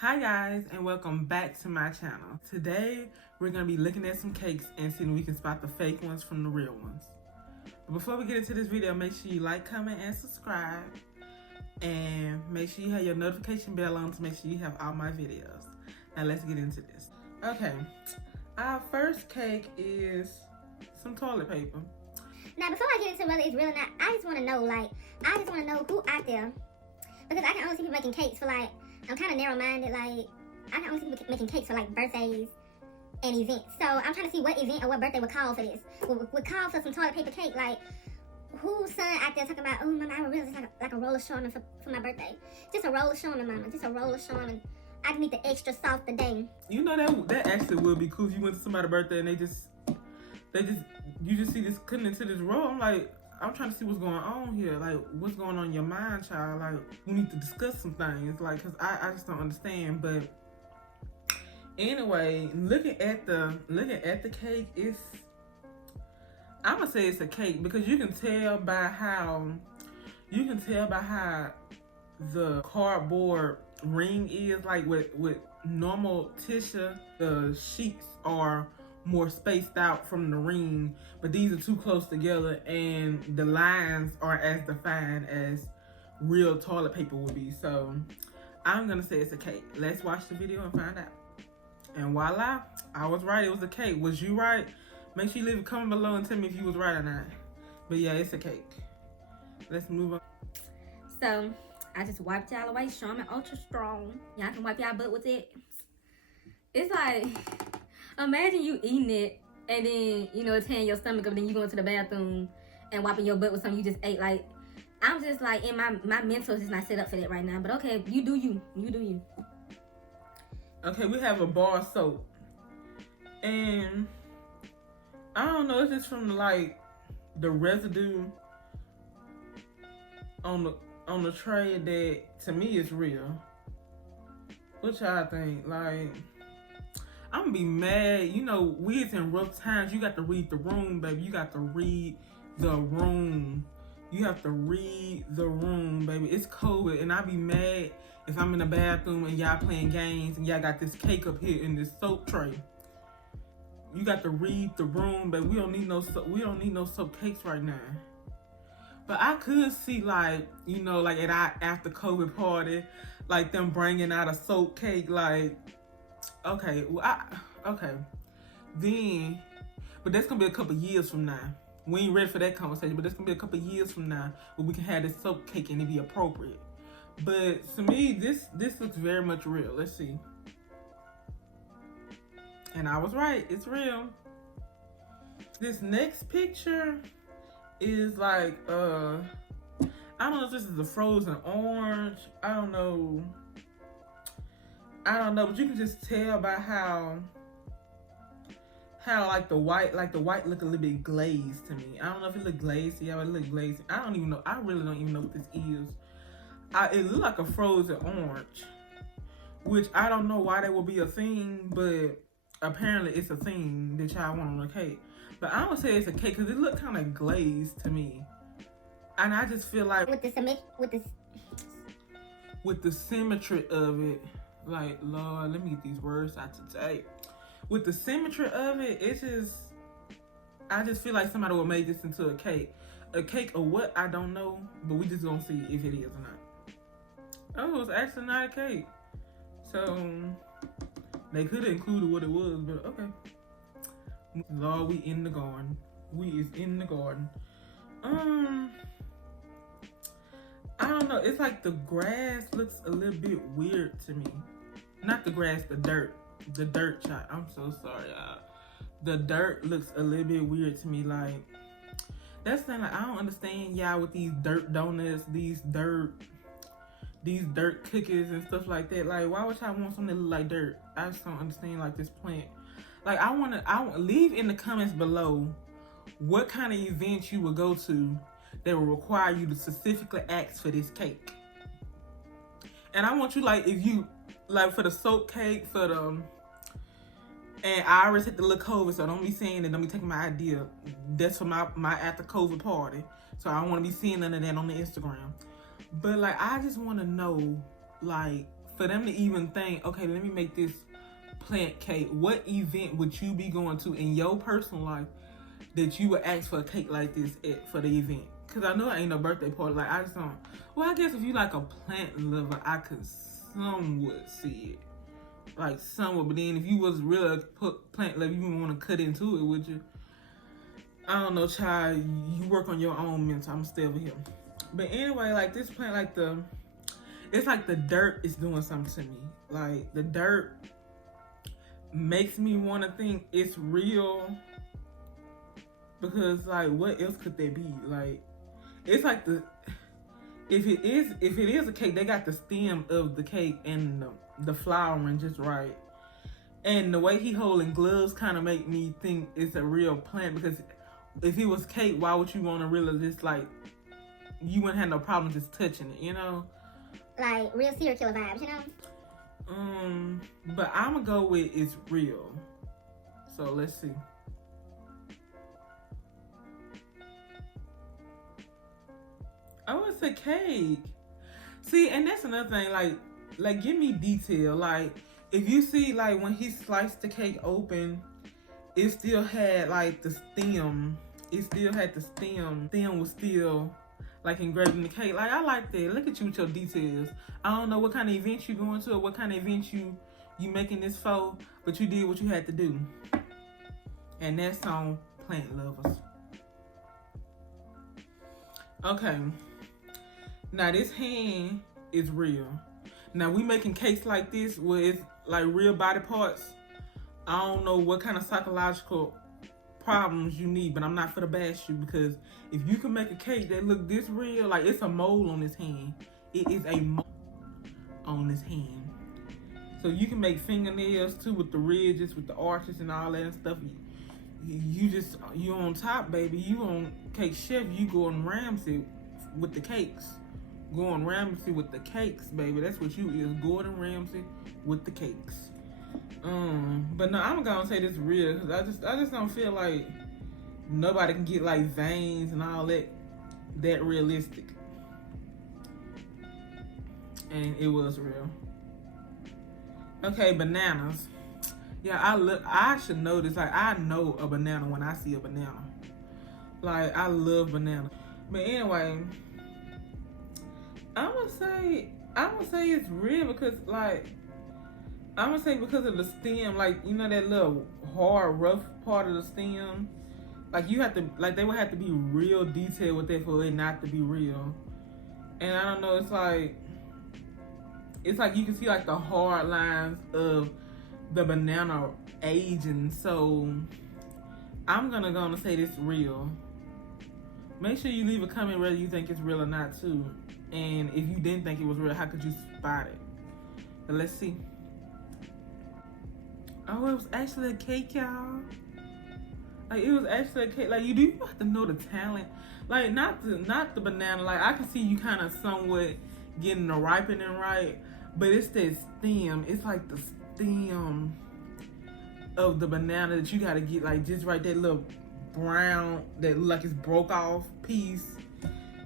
Hi guys, and welcome back to my channel. Today we're going to be looking at some cakes and seeing if we can spot the fake ones from the real ones. But before we get into this video, make sure you like, comment, and subscribe. And make sure you have your notification bell on to make sure you have all my videos. Now let's get into this. Okay, our first cake is some toilet paper. Now, before I get into whether it's real or not, I just want to know, who out there, because I can only see people making cakes for, I'm kind of narrow-minded, I can only see people making cakes for, birthdays and events. So, I'm trying to see what event or what birthday would call for this. Would call for some toilet paper cake, whose son out there talking about, oh, mama, I would really just like a roll of shawarma for my birthday. Just a roll of shawarma, mama, just a roll of shawarma. I just need the extra sauce today. You know, that actually would be cool if you went to somebody's birthday and you just see this cutting into this roll. I'm trying to see what's going on here. What's going on in your mind, child? We need to discuss some things. Cause I just don't understand. But anyway, looking at the cake, I'm gonna say it's a cake because you can tell by how the cardboard ring is. With normal tissue, the sheets are more spaced out from the ring, but these are too close together and the lines are as defined as real toilet paper would be. So I'm gonna say it's a cake. Let's watch the video and find out. And voila, I was right, it was a cake. Was you right? Make sure you leave a comment below and tell me if you was right or not. But yeah, it's a cake. Let's move on. So I just wiped y'all away. Charmin Ultra Strong. Y'all can wipe y'all butt with it. It's like, imagine you eating it and then, it's tearing your stomach up, then you go into the bathroom and wiping your butt with something you just ate. I'm just in my mental is not set up for that right now. But okay, you do you. You do you. Okay, we have a bar of soap. And I don't know, it's just from the residue on the tray that to me is real. What y'all think? I'm gonna be mad. We is in rough times. You got to read the room, baby. You got to read the room. You have to read the room, baby. It's COVID, and I be mad if I'm in the bathroom and y'all playing games and y'all got this cake up here in this soap tray. You got to read the room, baby. We don't need no soap cakes right now. But I could see at our after COVID party, them bringing out a soap cake, okay, then, but that's gonna be a couple years from now. We ain't ready for that conversation, but that's gonna be a couple years from now where we can have this soap cake and it be appropriate. But to me, this looks very much real. Let's see. And I was right, it's real. This next picture is I don't know if this is a frozen orange. I don't know, but you can just tell by how the white look a little bit glazed to me. I don't know if it look glazed to y'all, it look glazed. I don't even know. I really don't even know what this is. It look like a frozen orange, which I don't know why that would be a thing, but apparently it's a thing that y'all want on a cake. But I don't say it's a cake because it look kind of glazed to me, and I just feel like with the symmetry of it. Lord, let me get these words out today. With the symmetry of it, I just feel like somebody would make this into a cake. A cake of what? I don't know, but we just gonna see if it is or not. Oh, it's actually not a cake. So, they could have included what it was, but okay. Lord, we in the garden. We is in the garden. I don't know. It's like the grass looks a little bit weird to me. Not the grass, the dirt. The dirt, child. I'm so sorry, y'all. The dirt looks a little bit weird to me. That's the thing. I don't understand y'all with these dirt donuts, these dirt cookies and stuff like that. Why would y'all want something that look like dirt? I just don't understand this plant. I want leave in the comments below what kind of events you would go to that will require you to specifically ask for this cake. And I want you if you for the soap cake, for the and I already hit the little COVID, so don't be saying that, don't be taking my idea. That's for my after COVID party. So I don't want to be seeing none of that on the Instagram. But I just want to know for them to even think, okay, let me make this plant cake. What event would you be going to in your personal life that you would ask for a cake like this for the event? Because I know it ain't no birthday party. Like, I just don't. Well, I guess if you like a plant lover, I could somewhat see it. Like, somewhat. But then if you was really a plant lover, you wouldn't want to cut into it, would you? I don't know, child. You work on your own mental. I'm still over here. But anyway, like, this plant, like, it's like the dirt is doing something to me. Like, the dirt makes me want to think it's real. Because, like, what else could there be? Like, it's like if it is a cake, they got the stem of the cake and the flowering just right. And the way he holding gloves kind of make me think it's a real plant, because if it was cake, why would you want to really just, like, you wouldn't have no problem just touching it, you know? Like real serial killer vibes, you know? But I'm gonna go with it's real. So let's see. Oh, it's a cake. See, and that's another thing, like give me detail. Like, if you see, like, when he sliced the cake open, it still had, like, the stem. It still had the stem. Stem was still, like, engraved in the cake. Like, I like that. Look at you with your details. I don't know what kind of event you going to or what kind of event you making this for, but you did what you had to do. And that's on Plant Lovers. Okay. Now, this hand is real. Now, we making cakes like this where it's like real body parts. I don't know what kind of psychological problems you need, but I'm not for to bash you, because if you can make a cake that look this real, like, it's a mole on this hand. It is a mole on this hand. So you can make fingernails too with the ridges, with the arches and all that and stuff. You on top, baby. You on Cake Chef. You going Ramsay with the cakes. Going Ramsay with the cakes, baby. That's what you is. Gordon Ramsay with the cakes. But no, I'm gonna say this real, because I just don't feel like nobody can get, like, veins and all that realistic. And it was real. Okay, bananas. Yeah, I should know this. Like, I know a banana when I see a banana. Like, I love banana. But anyway, I'm gonna say it's real because, like, I'm gonna say because of the stem, like, you know, that little hard, rough part of the stem. Like, you have to, like, they would have to be real detailed with that for it not to be real. And I don't know, it's like you can see, like, the hard lines of the banana aging. So I'm gonna say this real. Make sure you leave a comment whether you think it's real or not too. And if you didn't think it was real, how could you spot it? But let's see. Oh, it was actually a cake, y'all. Like, it was actually a cake. Like, you have to know the talent. Like, not the banana. Like, I can see you kind of somewhat getting the ripening right, but it's that stem. It's like the stem of the banana that you gotta get, like, just right, that little brown that look like it's broke off piece.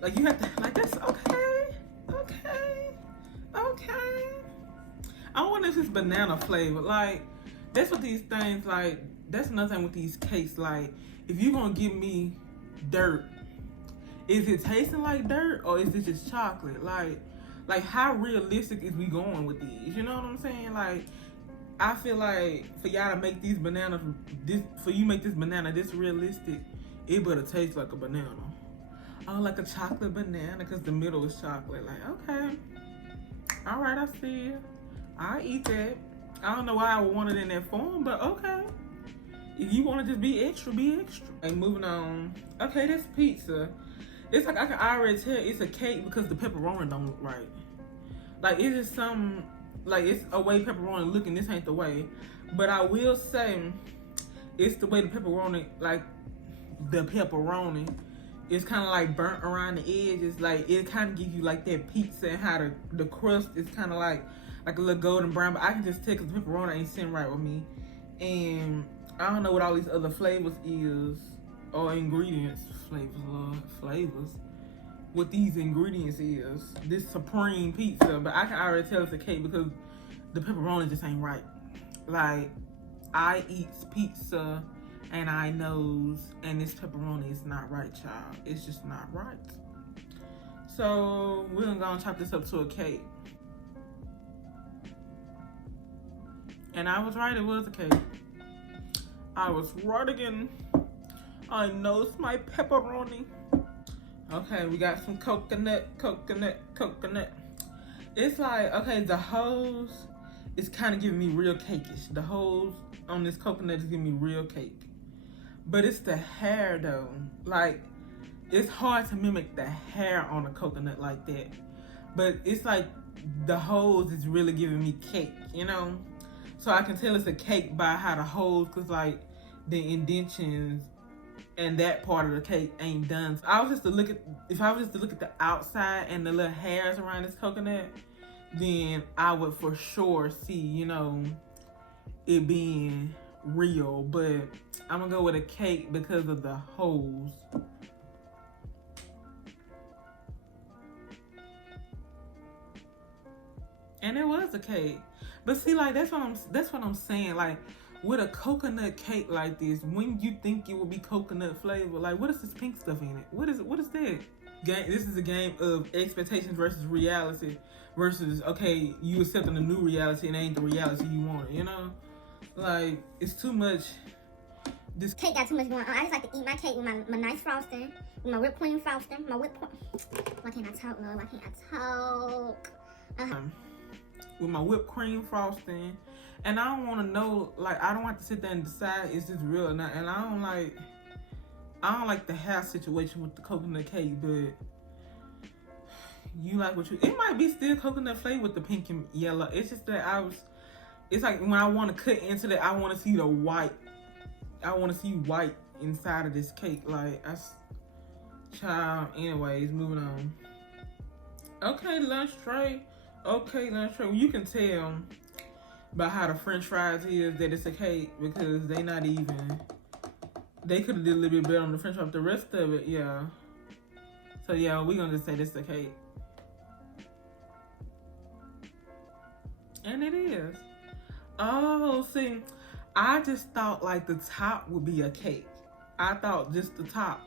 Like, you have to, like, that's okay. I wonder if it's banana flavor. Like, that's what these things, like, that's another thing with these cakes. Like, if you gonna give me dirt, is it tasting like dirt or is it just chocolate? Like how realistic is we going with these? You know what I'm saying? Like, I feel like for y'all to make these bananas, make this banana this realistic, it better taste like a banana. Oh, like a chocolate banana, because the middle is chocolate. Like, okay. All right, I see it. I'll eat that. I don't know why I would want it in that form, but okay. If you want to just be extra, be extra. And moving on. Okay, this pizza. It's like I can already tell it's a cake because the pepperoni don't look right. Like, it is some, like, it's a way pepperoni looking. This ain't the way. But I will say it's the way the pepperoni, like, the pepperoni is kind of like burnt around the edges. Like, it kind of gives you like that pizza, and how the crust is kind of like a little golden brown. But I can just tell because the pepperoni ain't sitting right with me. And I don't know what all these other flavors is, or ingredients, flavors, what these ingredients is. This supreme pizza, but I can already tell it's a cake because the pepperoni just ain't right. Like, I eat pizza and I knows, and this pepperoni is not right, child. It's just not right. So we're gonna go and chop this up to a cake. And I was right, it was a cake. I was right again. I know it's my pepperoni. Okay, we got some coconut. It's like, okay, the holes is kind of giving me real cakeish. The holes on this coconut is giving me real cake. But it's the hair though. Like, it's hard to mimic the hair on a coconut like that. But it's like the holes is really giving me cake, you know? So I can tell it's a cake by how the holes, cause like the indentions and that part of the cake ain't done. So if I was just to look at the outside and the little hairs around this coconut, then I would for sure see, you know, it being real. But I'm gonna go with a cake because of the holes. And it was a cake. But see, like, that's what I'm saying. Like, with a coconut cake like this, when you think it will be coconut flavor, like, what is this pink stuff in it? What is that? This is a game of expectations versus reality versus, okay, you accepting a new reality and it ain't the reality you wanted, you know? Like, it's too much. This Cake got too much going on. I just like to eat my cake with my nice frosting, with my whipped cream frosting, Why can't I talk, Lord? Why can't I talk? With my whipped cream frosting. And I don't want to know, like, I don't have to sit there and decide is this real or not. And I don't like the hair situation with the coconut cake, but you like what you, it might be still coconut flavor with the pink and yellow. It's just that it's like when I want to cut into that, I want to see the white. I want to see white inside of this cake. Like, child, anyways, moving on. Okay, lunch tray. Well, you can tell by how the french fries is that it's a cake because they could have did a little bit better on the french fries. The rest of it, yeah. So yeah, we're gonna just say this is a cake. And it is. Oh, see, I just thought like the top would be a cake. I thought just the top.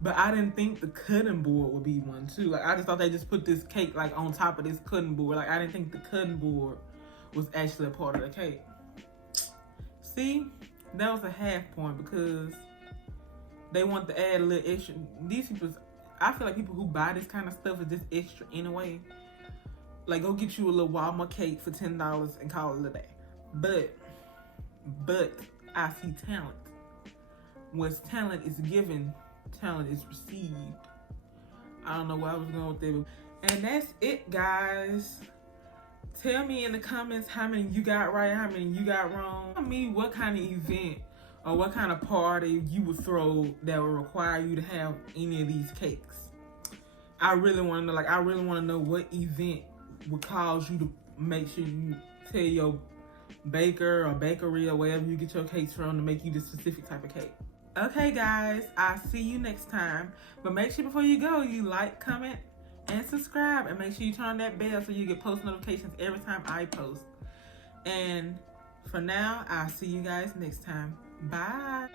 But I didn't think the cutting board would be one too. Like, I just thought they just put this cake like on top of this cutting board. Like, I didn't think the cutting board was actually a part of the cake. See, that was a half point because they want to add a little extra. These people, I feel like people who buy this kind of stuff is just extra anyway. Like, go get you a little Walmart cake for $10 and call it a day. But I see talent. What's talent is given, talent is received. I don't know where I was going with it. And that's it, guys. Tell me in the comments how many you got right, how many you got wrong. Tell me what kind of event or what kind of party you would throw that would require you to have any of these cakes. I really want to know. Like, I really want to know what event would cause you to make sure you tell your baker or bakery or wherever you get your cakes from to make you this specific type of cake. Okay, guys, I'll see you next time. But make sure before you go, you like, comment, and subscribe. And make sure you turn on that bell so you get post notifications every time I post. And for now, I'll see you guys next time. Bye.